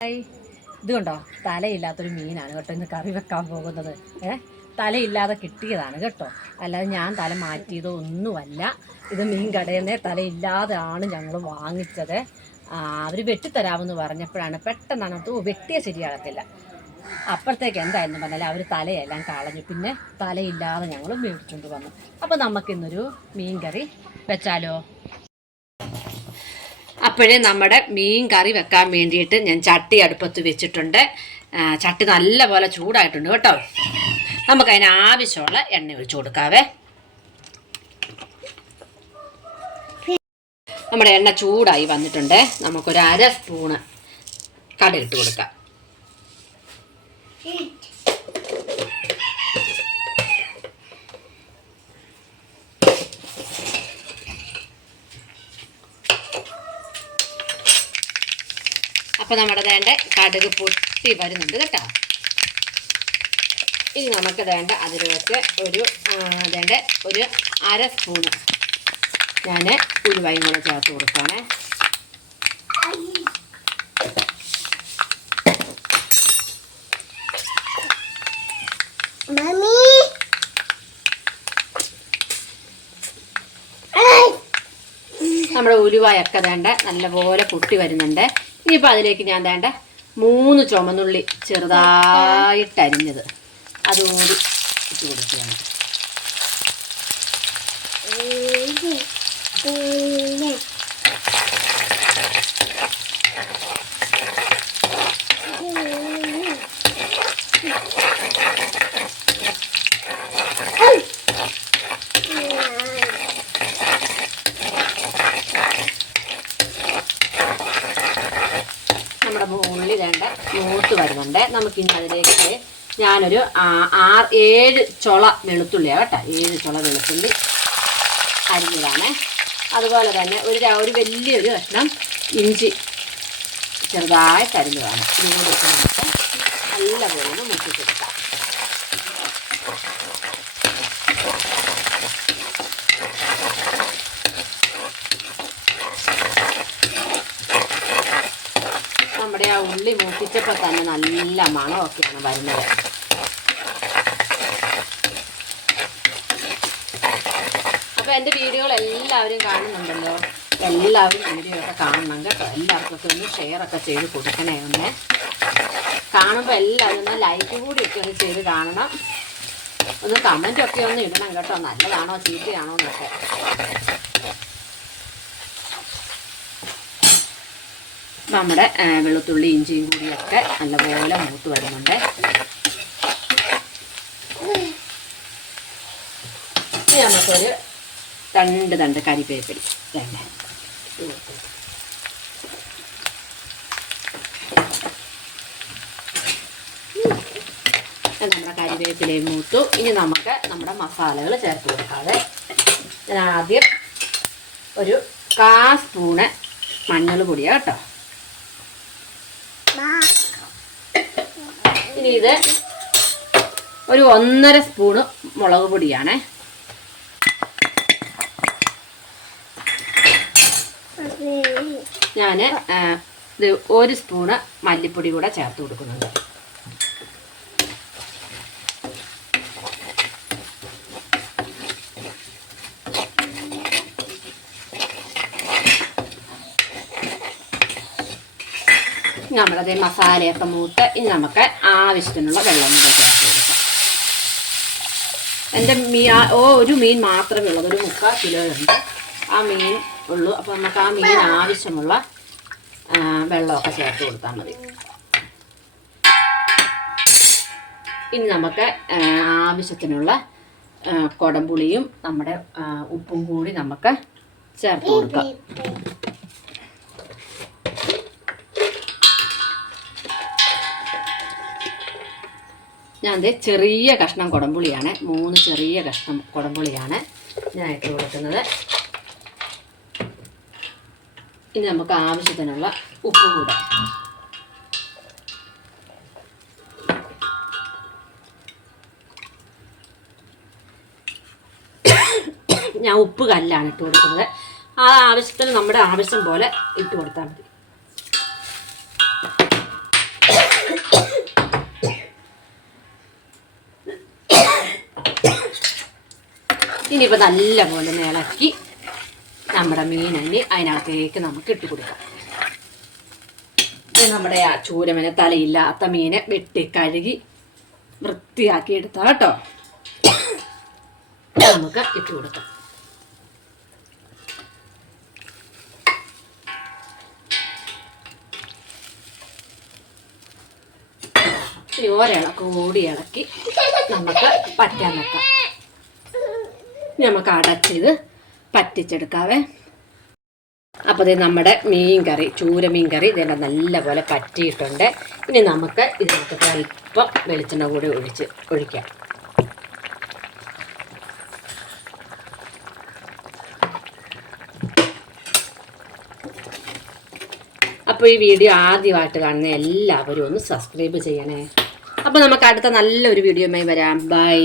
ഇത് കണ്ടോ? തലയില്ലാത്തൊരു മീനാണ് കേട്ടോ ഇന്ന് കറി വെക്കാൻ പോകുന്നത്. ഏ? തലയില്ലാതെ കിട്ടിയതാണ് കേട്ടോ. അല്ലാതെ ഞാൻ തല മാറ്റിയതോ ഒന്നുമല്ല ഇത് മീൻ കടയിൽ നിന്ന് തലയില്ലാതെയാണ് ഞങ്ങൾ വാങ്ങിച്ചത്. അവർ വെട്ടിത്തരാമെന്ന് പറഞ്ഞപ്പോഴാണ് പെട്ടെന്നാണ് അത് വെട്ടിയ ശരിയാകത്തില്ല. അപ്പോഴത്തേക്ക് എന്തായിരുന്നു പറഞ്ഞാൽ അവർ തലയെല്ലാം കളഞ്ഞു. പിന്നെ തലയില്ലാതെ ഞങ്ങൾ മേടിച്ചുകൊണ്ട് വന്നു. അപ്പോൾ നമുക്കിന്നൊരു മീൻ കറി വെച്ചാലോ? അപ്പോഴേ നമ്മുടെ മീൻ കറി വെക്കാൻ വേണ്ടിയിട്ട് ഞാൻ ചട്ടി അടുപ്പത്ത് വെച്ചിട്ടുണ്ട്. ചട്ടി നല്ലപോലെ ചൂടായിട്ടുണ്ട് കേട്ടോ. നമുക്ക് അതിന് ആവശ്യമുള്ള എണ്ണ ഒഴിച്ചു കൊടുക്കാവേ. നമ്മുടെ എണ്ണ ചൂടായി വന്നിട്ടുണ്ട്. നമുക്കൊരു അര സ്പൂണ് കടയിട്ട് കൊടുക്കാം. അപ്പോൾ നമ്മുടെ വേണ്ട കടുക് പൊട്ടി വരുന്നുണ്ട് കേട്ടോ. ഇനി നമുക്ക് വേണ്ട അതിലേക്ക് ഒരു വേണ്ട ഒരു അര സ്പൂണ് ഞാൻ ഉരുവായും കൂടെ ചേർത്ത് കൊടുക്കുകയാണ് നമ്മുടെ ഉലുവയൊക്കെ വേണ്ട നല്ലപോലെ പൊട്ടി വരുന്നുണ്ട്. ഇനിയിപ്പോൾ അതിലേക്ക് ഞാൻ വേണ്ട മൂന്ന് ചുമന്നുള്ളി ചെറുതായിട്ട് അരിഞ്ഞത്. അതുകൂടി ഇട്ട് കൊടുക്കുകയാണ് നമ്മുടെ ഉള്ളി വേണ്ട മൂത്ത് വരുന്നുണ്ട്. നമുക്കിനി അതിലേക്ക് ഞാനൊരു ആറ് ഏഴ് ചുള വെളുത്തുള്ളിയാണ് കേട്ടോ. ഏഴ് ചുള വെളുത്തുള്ളി അരിഞ്ഞതാണ്. അതുപോലെ തന്നെ ഒരു ഒരു വലിയൊരു കഷ്ണം ഇഞ്ചി ചെറുതായിട്ട് അരിഞ്ഞതാണ്. ഇട്ട് നമുക്ക് നല്ലപോലെ മുട്ടിച്ചെടുക്കാം നമ്മുടെ ആ ഉള്ളി മൂപ്പിച്ചപ്പോൾ തന്നെ നല്ല മണമൊക്കെയാണ് വരുന്നത്. അപ്പോൾ എന്റെ വീഡിയോകൾ എല്ലാവരും കാണുന്നുണ്ടല്ലോ? എല്ലാവരും വീഡിയോ ഒക്കെ കാണണം കേട്ടോ. എല്ലാവർക്കും ഒക്കെ ഒന്ന് ഷെയർ ഒക്കെ ചെയ്ത് കൊടുക്കണേ ഒന്ന്. കാണുമ്പോൾ എല്ലാവരും ഒന്ന് ലൈക്ക് കൂടി ഒക്കെ ഒന്ന് ചെയ്ത് കാണണം. ഒന്ന് കമന്റൊക്കെ ഒന്ന് ഇടണം കേട്ടോ. നല്ലതാണോ ചീത്തയാണോ എന്നൊക്കെ. നമ്മുടെ വെളുത്തുള്ളി ഇഞ്ചിയും കൂടിയൊക്കെ നല്ലപോലെ മൂത്ത് വരുന്നുണ്ട്. നമുക്കൊരു രണ്ട് തണ്ട് കരിവേപ്പില രണ്ട് നമ്മുടെ കരിവേപ്പിലയും മൂത്തു. ഇനി നമുക്ക് നമ്മുടെ മസാലകൾ ചേർത്ത് കൊടുക്കാതെ ഞാൻ ആദ്യം ഒരു കാ സ്പൂണ് മഞ്ഞൾ പൊടിയാണ് കേട്ടോ. ഇനി ഇത് ഒരു ഒന്നര സ്പൂണ് മുളക് പൊടിയാണേ. ഞാൻ ഇത് ഒരു സ്പൂണ് മല്ലിപ്പൊടി കൂടെ ചേർത്ത് കൊടുക്കുന്നുണ്ട്. നമ്മളത് മസാലയൊക്കെ മൂത്ത് ഇനി നമുക്ക് ആവശ്യത്തിനുള്ള വെള്ളം കൂടെ ചേർത്ത് കൊടുക്കാം. എന്റെ മീ ഓ ഒരു മീൻ മാത്രമേ ഉള്ളൂ. ഒരു മുക്കാൽ കിലോ ഉണ്ട്. ആ മീൻ ഉള്ളൂ. അപ്പോൾ നമുക്ക് ആ മീൻ ആവശ്യമുള്ള വെള്ളമൊക്കെ ചേർത്ത് കൊടുത്താൽ മതി. ഇനി നമുക്ക് ആവശ്യത്തിനുള്ള കുടംപുളിയും നമ്മുടെ ഉപ്പും കൂടി നമുക്ക് ചേർത്ത് കൊടുക്കാം. ഞാൻ ദേ ചെറിയ കഷ്ണം കുടംപുളിയാണ്. മൂന്ന് ചെറിയ കഷ്ണം കുടംപുളിയാണ് ഞാൻ ഇട്ട് കൊടുക്കുന്നത്. ഇനി നമുക്ക് ആവശ്യത്തിനുള്ള ഉപ്പ് കൂടെ. ഞാൻ ഉപ്പ് കല്ലാണ് ഇട്ട് കൊടുക്കുന്നത്. ആ ആവശ്യത്തിന് നമ്മുടെ ആവശ്യം പോലെ ഇട്ട് കൊടുത്താൽ മതി. ഇനിയിപ്പോൾ നല്ലപോലെ പോലെ ഇളക്കി നമ്മുടെ മീനല്ലി അതിനകത്തേക്ക് നമുക്ക് ഇട്ട് കൊടുക്കാം. നമ്മുടെ ആ ചൂരമന തലയില്ലാത്ത മീനെ വെട്ടി കഴുകി വൃത്തിയാക്കി എടുത്താൽ കേട്ടോ. നമുക്ക് ഇട്ട് കൊടുക്കാം. ഈ ഒരിളക്ക് കൂടി ഇളക്കി നമുക്ക് പറ്റാൻ വെക്കാം. നമുക്ക് അടച്ചിത് പറ്റിച്ചെടുക്കാവേ. അപ്പോൾ ഇത് നമ്മുടെ മീൻ കറി ചൂര മീൻ കറി ഇതെല്ലാം നല്ലപോലെ പറ്റിയിട്ടുണ്ട്. ഇനി നമുക്ക് ഇതിനകത്ത് അല്പം വെളിച്ചെണ്ണ കൂടി ഒഴിച്ച് ഒഴിക്കാം. അപ്പോൾ ഈ വീഡിയോ ആദ്യമായിട്ട് കാണുന്ന എല്ലാവരും ഒന്ന് സബ്സ്ക്രൈബ് ചെയ്യണേ. അപ്പോൾ നമുക്ക് അടുത്ത നല്ലൊരു വീഡിയോയുമായി വരാം. ബൈ.